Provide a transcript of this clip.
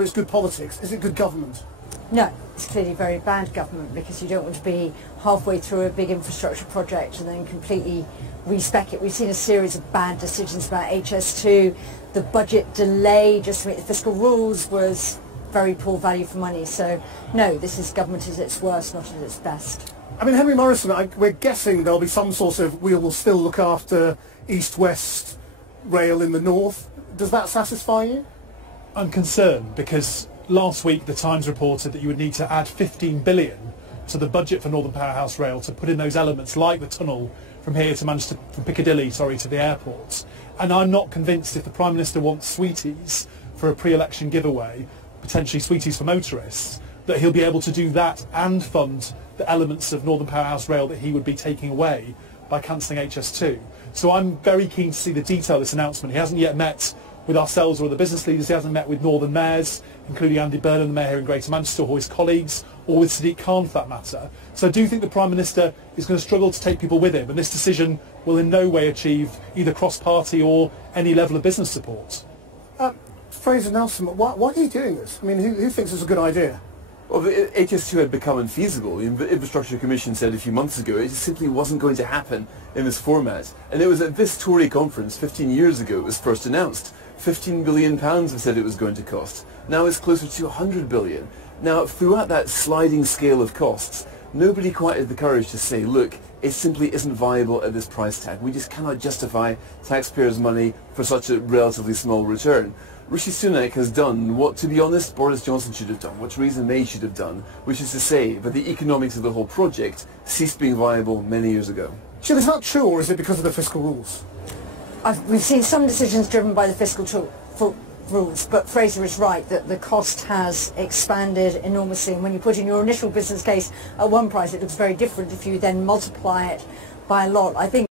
whether it's good politics. Is it good government? No, it's clearly very bad government, because you don't want to be halfway through a big infrastructure project and then completely respec it. We've seen a series of bad decisions about HS2. The budget delay just to meet the fiscal rules was very poor value for money. So no, this is government at its worst, not at its best. I mean, Henri Murrison, we're guessing there'll be some sort of, we will still look after east-west rail in the north. Does that satisfy you? I'm concerned because last week the Times reported that you would need to add 15 billion to the budget for Northern Powerhouse Rail to put in those elements like the tunnel from here to Manchester, from Piccadilly, to the airport. And I'm not convinced if the Prime Minister wants sweeties for a pre-election giveaway, potentially sweeties for motorists, that he'll be able to do that and fund the elements of Northern Powerhouse Rail that he would be taking away by cancelling HS2. So I'm very keen to see the detail of this announcement. He hasn't yet met with ourselves or the business leaders. He hasn't met with Northern mayors, including Andy Burnham, the mayor here in Greater Manchester, or his colleagues, or with Sadiq Khan for that matter. So I do think the Prime Minister is going to struggle to take people with him, and this decision will in no way achieve either cross-party or any level of business support. Fraser Nelson, why are you doing this? I mean, who thinks it's a good idea? Well, HS2 had become unfeasible. The Infrastructure Commission said a few months ago it just simply wasn't going to happen in this format. And it was at this Tory conference 15 years ago it was first announced. £15 billion they said it was going to cost. Now it's closer to 100 billion. Now, throughout that sliding scale of costs, nobody quite had the courage to say, look, it simply isn't viable at this price tag. We just cannot justify taxpayers' money for such a relatively small return. Rishi Sunak has done what, to be honest, Boris Johnson should have done, what Theresa May should have done, which is to say that the economics of the whole project ceased being viable many years ago. So is that true, or is it because of the fiscal rules? We've seen some decisions driven by the fiscal rules, but Fraser is right that the cost has expanded enormously, and when you put in your initial business case at one price, it looks very different if you then multiply it by a lot. I think